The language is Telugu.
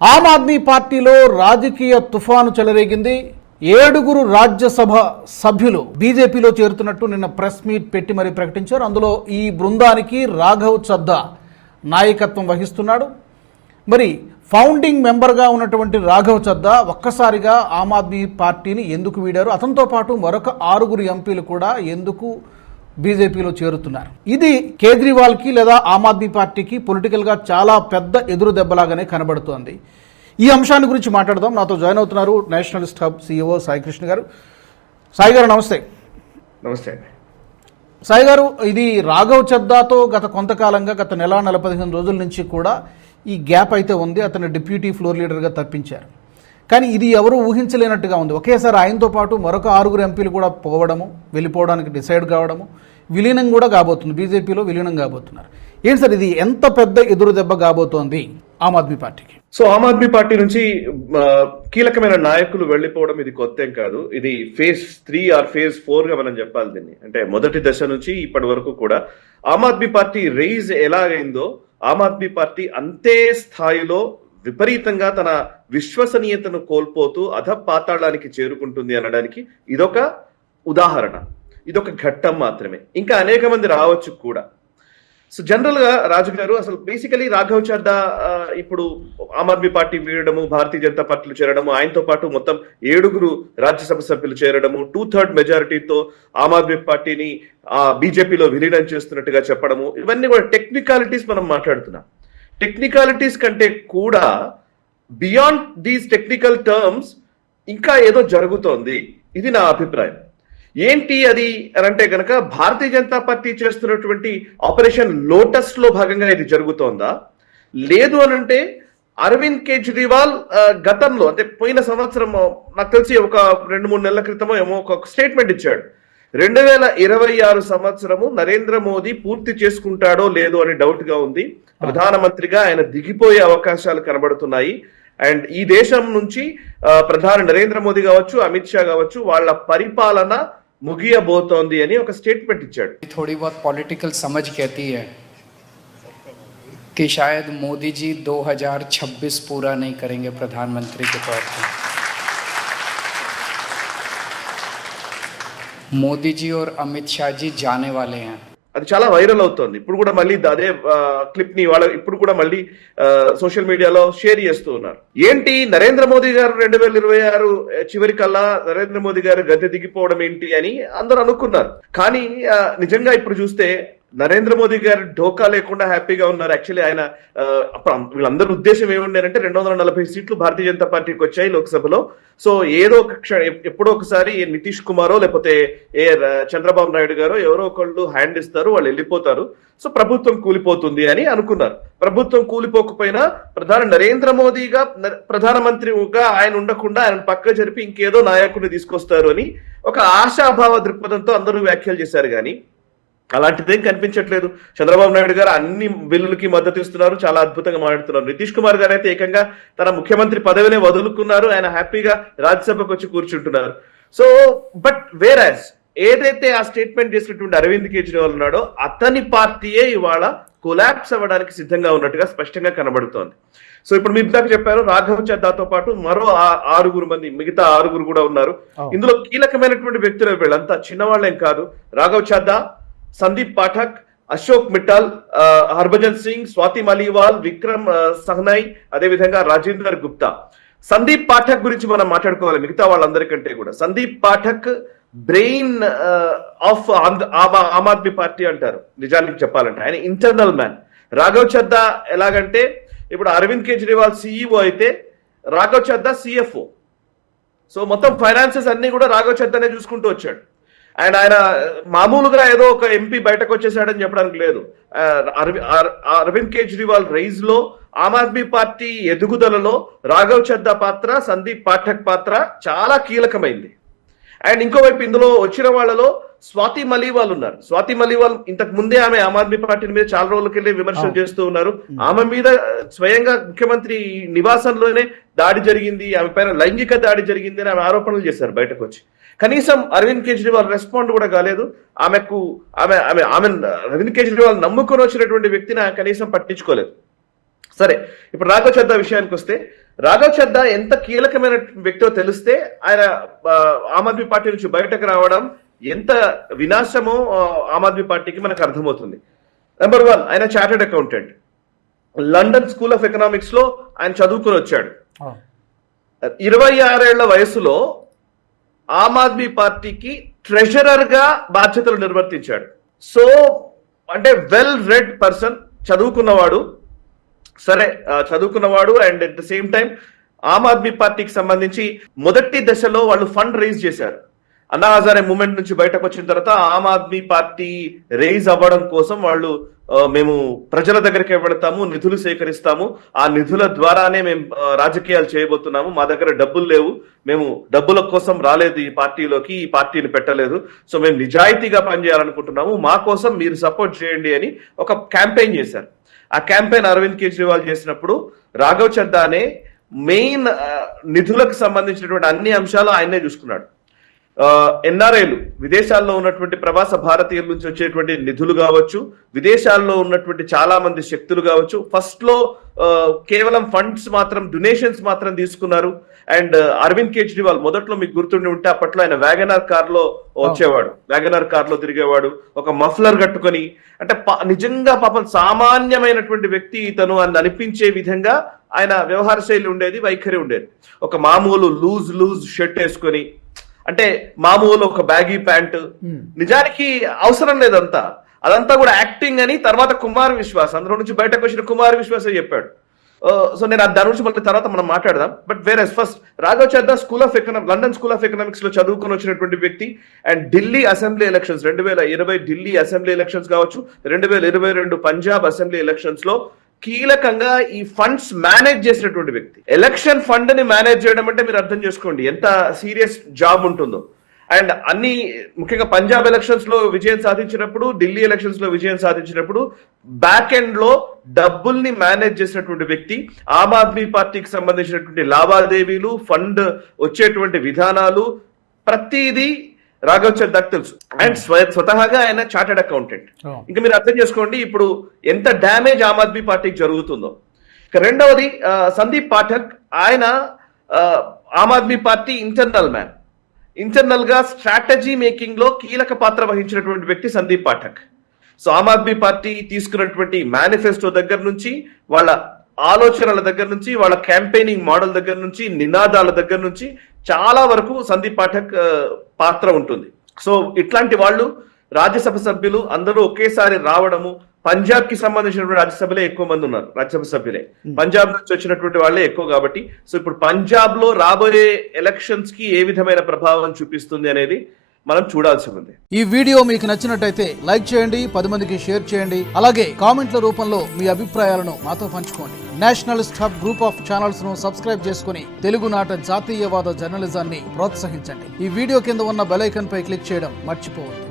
ఆమ్ ఆద్మీ పార్టీలో రాజకీయ తుఫాను చెలరేగింది. 7 రాజ్యసభ సభ్యులు బీజేపీలో చేరుతున్నట్టు నిన్న ప్రెస్ మీట్ పెట్టి మరీ ప్రకటించారు. అందులో ఈ బృందానికి రాఘవ్ చద్దా నాయకత్వం వహిస్తున్నాడు. మరి ఫౌండింగ్ మెంబర్గా ఉన్నటువంటి రాఘవ్ చద్దా ఒక్కసారిగా ఆమ్ ఆద్మీ పార్టీని ఎందుకు వీడారు, అతనితో పాటు మరొక 6 ఎంపీలు కూడా ఎందుకు బీజేపీలో చేరుతున్నారు? ఇది కేజ్రీవాల్కి లేదా ఆమ్ ఆద్మీ పార్టీకి పొలిటికల్గా చాలా పెద్ద ఎదురు దెబ్బలాగానే కనబడుతోంది. ఈ అంశాన్ని గురించి మాట్లాడదాం. నాతో జాయిన్ అవుతున్నారు Nationalist hub CEO Sai Krishna గారు. సాయి గారు నమస్తే. నమస్తే. సాయి గారు, ఇది రాఘవ్ చద్దాతో గత కొంతకాలంగా గత నెల 15 రోజుల నుంచి కూడా ఈ గ్యాప్ అయితే ఉంది. అతను డిప్యూటీ ఫ్లోర్ లీడర్గా తప్పించారు. కానీ ఇది ఎవరు ఊహించలేనట్టుగా ఉంది. ఒకేసారి ఆయనతో పాటు మరొక 6 ఎంపీలు కూడా వెళ్ళిపోవడానికి డిసైడ్ కావడము, విలీనం కూడా కాబోతుంది, బీజేపీలో విలీనం కాబోతున్నారు. ఏంటి సార్, ఇది ఎంత పెద్ద ఎదురు దెబ్బ కాబోతోంది ఆమ్ ఆద్మీ పార్టీకి? సో ఆమ్ ఆద్మీ పార్టీ నుంచి కీలకమైన నాయకులు వెళ్లిపోవడం ఇది కొత్త ఏం కాదు. ఇది phase 3 ఆర్ phase 4 గా మనం చెప్పాలి దీన్ని. అంటే మొదటి దశ నుంచి ఇప్పటి వరకు కూడా ఆమ్ ఆద్మీ పార్టీ రైజ్ ఎలాగైందో ఆమ్ ఆద్మీ పార్టీ అంతే స్థాయిలో విపరీతంగా తన విశ్వసనీయతను కోల్పోతూ అధపాతాళానికి చేరుకుంటుంది అనడానికి ఇదొక ఉదాహరణ, ఇదొక ఘట్టం మాత్రమే. ఇంకా అనేక మంది రావచ్చు కూడా. సో జనరల్ గా రాజు గారు, అసలు బేసికలీ రాఘవ్ చద్దా ఇప్పుడు ఆమ్ ఆద్మీ పార్టీ వీడడము, భారతీయ జనతా పార్టీలో చేరడము, ఆయనతో పాటు మొత్తం 7 రాజ్యసభ సభ్యులు చేరడము, 2/3 మెజారిటీతో ఆమ్ ఆద్మీ పార్టీని బీజేపీలో విలీనం చేస్తున్నట్టుగా చెప్పడము, ఇవన్నీ కూడా టెక్నికాలిటీస్ మనం మాట్లాడుతున్నాం. టెక్నికాలిటీస్ కంటే కూడా బియాండ్ దీస్ టెక్నికల్ టర్మ్స్ ఇంకా ఏదో జరుగుతోంది. ఇది నా అభిప్రాయం. ఏంటి అది అని అంటే గనక, భారతీయ జనతా పార్టీ చేస్తున్నటువంటి ఆపరేషన్ లోటస్ లో భాగంగా ఇది జరుగుతోందా, లేదు అనంటే అరవింద్ కేజ్రీవాల్ గతంలో, అంటే పోయిన సంవత్సరం నాకు తెలిసి ఒక 2-3 నెలల క్రితమో ఏమో ఒక స్టేట్మెంట్ ఇచ్చాడు. 2026 సంవత్సరము నరేంద్ర మోదీ పూర్తి చేసుకుంటాడో లేదో అని డౌట్ గా ఉంది. ప్రధానమంత్రిగా ఆయన దిగిపోయే అవకాశాలు కనబడుతున్నాయి. అండ్ ఈ దేశం నుంచి ప్రధాని నరేంద్ర మోదీ కావచ్చు, అమిత్ షా కావచ్చు, వాళ్ళ పరిపాలన ముగియబోతోంది అని ఒక స్టేట్మెంట్ ఇచ్చాడు. थोड़ी बहुत पॉलिटिकल समझ कहती है कि शायद मोदी जी 2026 पूरा नहीं करेंगे प्रधानमंत्री के तौर पर. मोदी जी और अमित शाह जी जाने वाले हैं. అది చాలా వైరల్ అవుతోంది. ఇప్పుడు కూడా మళ్ళీ అదే క్లిప్ ని వాళ్ళు ఇప్పుడు కూడా మళ్ళీ సోషల్ మీడియాలో షేర్ చేస్తూ ఉన్నారు. ఏంటి, నరేంద్ర మోదీ గారు 2026 చివరికల్లా నరేంద్ర మోదీ గారు గద్దె దిగిపోవడం ఏంటి అని అందరూ అనుకున్నారు. కానీ నిజంగా ఇప్పుడు చూస్తే నరేంద్ర మోదీ గారు ఢోకా లేకుండా హ్యాపీగా ఉన్నారు. యాక్చువల్లీ ఆయన వీళ్ళందరి ఉద్దేశం ఏముండేనంటే 240 సీట్లు భారతీయ జనతా పార్టీకి వచ్చాయి లోక్సభలో. సో ఏదో ఒక ఎప్పుడో ఒకసారి నితీష్ కుమారో లేకపోతే చంద్రబాబు నాయుడు గారో ఎవరో ఒకళ్ళు హ్యాండ్ ఇస్తారు, వాళ్ళు వెళ్ళిపోతారు. సో ప్రభుత్వం కూలిపోతుంది అని అనుకున్నారు. ప్రభుత్వం కూలిపోకపోయినా ప్రధాని నరేంద్ర మోదీగా ప్రధానమంత్రిగా ఆయన ఉండకుండా ఆయన పక్క జరిపి ఇంకేదో నాయకుడిని తీసుకొస్తారు అని ఒక ఆశాభావ దృక్పథంతో అందరూ వ్యాఖ్యలు చేశారు. కానీ అలాంటిదేం కనిపించట్లేదు. చంద్రబాబు నాయుడు గారు అన్ని బిల్లులకి మద్దతు ఇస్తున్నారు, చాలా అద్భుతంగా మాట్లాడుతున్నారు. నితీష్ కుమార్ గారు అయితే ఏకంగా తన ముఖ్యమంత్రి పదవినే వదులుకున్నారు, ఆయన హ్యాపీగా రాజ్యసభకు వచ్చి కూర్చుంటున్నారు. సో బట్ వేరాజ్ ఏదైతే ఆ స్టేట్మెంట్ చేసినటువంటి అరవింద్ కేజ్రీవాల్ ఉన్నాడో అతని పార్టీయే ఇవాళ కొలాప్స్ అవ్వడానికి సిద్ధంగా ఉన్నట్టుగా స్పష్టంగా కనబడుతోంది. సో ఇప్పుడు మీరు ఇందాక చెప్పారు, రాఘవ్ చద్దాతో పాటు మరో 6 మంది, మిగతా 6 కూడా ఉన్నారు. ఇందులో కీలకమైనటువంటి వ్యక్తులు వీళ్ళంతా చిన్నవాళ్ళేం కాదు. రాఘవ్ చద్దా, సందీప్ పాఠక్, అశోక్ మిట్టల్, హర్భజన్ సింగ్, స్వాతి మలీవాల్, విక్రమ్ సహ్నాయ్, అదేవిధంగా రాజేందర్ గుప్తా. సందీప్ పాఠక్ గురించి మనం మాట్లాడుకోవాలి మిగతా వాళ్ళందరికంటే కూడా. Sandeep Pathak brain of Aam Aadmi party అంటారు నిజానికి చెప్పాలంటే. ఆయన ఇంటర్నల్ మ్యాన్. రాఘవ్ చద్దా ఎలాగంటే ఇప్పుడు అరవింద్ కేజ్రీవాల్ CEO అయితే రాఘవ్ చద్దా CFO. సో మొత్తం ఫైనాన్సెస్ అన్ని కూడా రాఘవ్ చద్దానే చూసుకుంటూ వచ్చాడు. ఆయన మామూలుగా ఏదో ఒక ఎంపీ బయటకు వచ్చేసాడని చెప్పడానికి లేదు. అరవింద్ కేజ్రీవాల్ రైజ్ లో, ఆమ్ ఆద్మీ పార్టీ ఎదుగుదలలో రాఘవ్ చద్దా పాత్ర, సందీప్ పాఠక్ పాత్ర చాలా కీలకమైంది. అండ్ ఇంకోవైపు ఇందులో వచ్చిన వాళ్ళలో స్వాతి మలీవాల్ ఉన్నారు. స్వాతి మలీవాల్ ఇంతకు ముందే ఆమె ఆమ్ ఆద్మీ పార్టీ మీద చాలా రోజులకెళ్ళి విమర్శలు చేస్తూ ఉన్నారు. ఆమె మీద స్వయంగా ముఖ్యమంత్రి నివాసంలోనే దాడి జరిగింది, ఆమె పైన లైంగిక దాడి జరిగింది అని ఆమె ఆరోపణలు చేశారు బయటకు వచ్చి. కనీసం అరవింద్ కేజ్రీవాల్ రెస్పాండ్ కూడా కాలేదు. ఆమె అరవింద్ కేజ్రీవాల్ నమ్ముకొని వచ్చినటువంటి వ్యక్తిని కనీసం పట్టించుకోలేదు. సరే, ఇప్పుడు రాఘవ్ చద్దా విషయానికి వస్తే, రాఘవ్ చద్దా ఎంత కీలకమైన వ్యక్తో తెలిస్తే ఆయన ఆమ్ ఆద్మీ పార్టీ నుంచి బయటకు రావడం ఎంత వినాశమో ఆమ్ ఆద్మీ పార్టీకి మనకు అర్థమవుతుంది. నెంబర్ 1, ఆయన chartered accountant. London school of economics లో ఆయన చదువుకుని వచ్చాడు. 26 ఏళ్ల వయసులో ఆమ్ ఆద్మీ పార్టీకి ట్రెజరర్ గా బాధ్యతలు నిర్వర్తించాడు. సో అంటే వెల్ రెడ్ పర్సన్, చదువుకున్నవాడు. సరే, చదువుకున్నవాడు and at the same time Aam Aadmi పార్టీకి సంబంధించి మొదటి దశలో వాళ్ళు ఫండ్ రైజ్ చేశారు. అన్నా హజారే మూమెంట్ నుంచి బయటకు వచ్చిన తర్వాత ఆమ్ ఆద్మీ పార్టీ రైజ్ అవ్వడం కోసం వాళ్ళు మేము ప్రజల దగ్గరికి వెళతాము, నిధులు సేకరిస్తాము, ఆ నిధుల ద్వారానే మేము రాజకీయాలు చేయబోతున్నాము, మా దగ్గర డబ్బులు లేవు, మేము డబ్బుల కోసం రాలేదు ఈ పార్టీలోకి, ఈ పార్టీని పెట్టలేదు, సో మేము నిజాయితీగా పనిచేయాలనుకుంటున్నాము, మా కోసం మీరు సపోర్ట్ చేయండి అని ఒక క్యాంపెయిన్ చేశారు. ఆ క్యాంపెయిన్ అరవింద్ కేజ్రీవాల్ చేసినప్పుడు రాఘవ్ చద్దానే మెయిన్ నిధులకు సంబంధించినటువంటి అన్ని అంశాలు ఆయనే చూసుకున్నాడు. ఎన్ఆర్ఐలు, విదేశాల్లో ఉన్నటువంటి ప్రవాస భారతీయుల నుంచి వచ్చేటువంటి నిధులు కావచ్చు, విదేశాల్లో ఉన్నటువంటి చాలా మంది శక్తులు కావచ్చు, ఫస్ట్ లో కేవలం ఫండ్స్ మాత్రం, డొనేషన్స్ మాత్రం తీసుకున్నారు. అండ్ అరవింద్ కేజ్రీవాల్ మొదట్లో మీకు గుర్తుండి ఉంటే అప్పట్లో ఆయన వ్యాగనార్ కార్ లో వచ్చేవాడు, వ్యాగనార్ కార్ లో తిరిగేవాడు, ఒక మఫ్లర్ కట్టుకొని. అంటే నిజంగా పాపం సామాన్యమైనటువంటి వ్యక్తి ఇతను అని అనిపించే విధంగా ఆయన వ్యవహార శైలి ఉండేది, వైఖరి ఉండేది. ఒక మామూలు లూజ్ షర్ట్ వేసుకొని, అంటే మామూలు ఒక బ్యాగీ ప్యాంటు, నిజానికి అవసరం లేదంతా, అదంతా కూడా యాక్టింగ్ అని తర్వాత కుమార్ విశ్వాస్, అందులో నుంచి బయటకు వచ్చిన కుమార్ విశ్వాసే చెప్పాడు. సో నేను దాని నుంచి మళ్ళీ తర్వాత మనం మాట్లాడదాం. బట్ వేరే first Raghav Chadha London school of economics లో చదువుకొని వచ్చినటువంటి వ్యక్తి. And Delhi assembly elections 2020 Delhi assembly elections కావచ్చు, 2022 పంజాబ్ అసెంబ్లీ ఎలక్షన్స్ లో కీలకంగా ఈ ఫండ్స్ మేనేజ్ చేసినటువంటి వ్యక్తి. ఎలక్షన్ ఫండ్ ని మేనేజ్ చేయడం అంటే మీరు అర్థం చేసుకోండి ఎంత సీరియస్ జాబ్ ఉంటుందో. అండ్ అన్ని ముఖ్యంగా పంజాబ్ ఎలక్షన్స్ లో విజయం సాధించినప్పుడు, ఢిల్లీ ఎలక్షన్స్ లో విజయం సాధించినప్పుడు బ్యాక్ ఎండ్ లో డబ్బుల్ని మేనేజ్ చేసినటువంటి వ్యక్తి. ఆమ్ ఆద్మీ పార్టీకి సంబంధించినటువంటి లావాదేవీలు, ఫండ్ వచ్చేటువంటి విధానాలు, ప్రతిదీ రాఘవ్ చద్దాకు తెలుసు. అండ్ స్వతహాగా ఆయన చార్టెడ్ అకౌంటెంట్. ఇంకా మీరు అర్థం చేసుకోండి ఇప్పుడు ఎంత డ్యామేజ్ ఆమ్ ఆద్మీ పార్టీకి జరుగుతుందో. ఇక రెండవది సందీప్ పాఠక్. ఆయన ఆమ్ ఆద్మీ పార్టీ ఇంటర్నల్ గా స్ట్రాటజీ మేకింగ్ లో కీలక పాత్ర వహించినటువంటి వ్యక్తి సందీప్ పాఠక్. సో ఆమ్ ఆద్మీ పార్టీ తీసుకున్నటువంటి మేనిఫెస్టో దగ్గర నుంచి, వాళ్ళ ఆలోచనల దగ్గర నుంచి, వాళ్ళ క్యాంపెయినింగ్ మోడల్ దగ్గర నుంచి, నినాదాల దగ్గర నుంచి చాలా వరకు సందీప్ పాఠక్ పాత్ర ఉంటుంది. సో ఇట్లాంటి వాళ్ళు రాజ్యసభ సభ్యులు అందరూ ఒకేసారి రావడము, పంజాబ్ కి సంబంధించినటువంటి రాజ్యసభలే ఎక్కువ మంది ఉన్నారు, రాజ్యసభ సభ్యులే పంజాబ్ నుంచి వచ్చినటువంటి వాళ్ళే ఎక్కువ కాబట్టి, సో ఇప్పుడు పంజాబ్ లో రాబోయే ఎలక్షన్స్ కి ఏ విధమైన ప్రభావం చూపిస్తుంది అనేది మనం చూడాల్సి ఉంది. ఈ వీడియో మీకు నచ్చినట్టయితే లైక్ చేయండి, 10 మందికి షేర్ చేయండి, అలాగే కామెంట్ల రూపంలో మీ అభిప్రాయాలను మాతో పంచుకోండి. Nationalist hub group of channels ను సబ్స్క్రైబ్ చేసుకుని తెలుగునాట జాతీయవాద జర్నలిజాన్ని ప్రోత్సహించండి. ఈ వీడియో కింద ఉన్న బెల్ ఐకాన్ పై క్లిక్ చేయడం మర్చిపోవద్దు.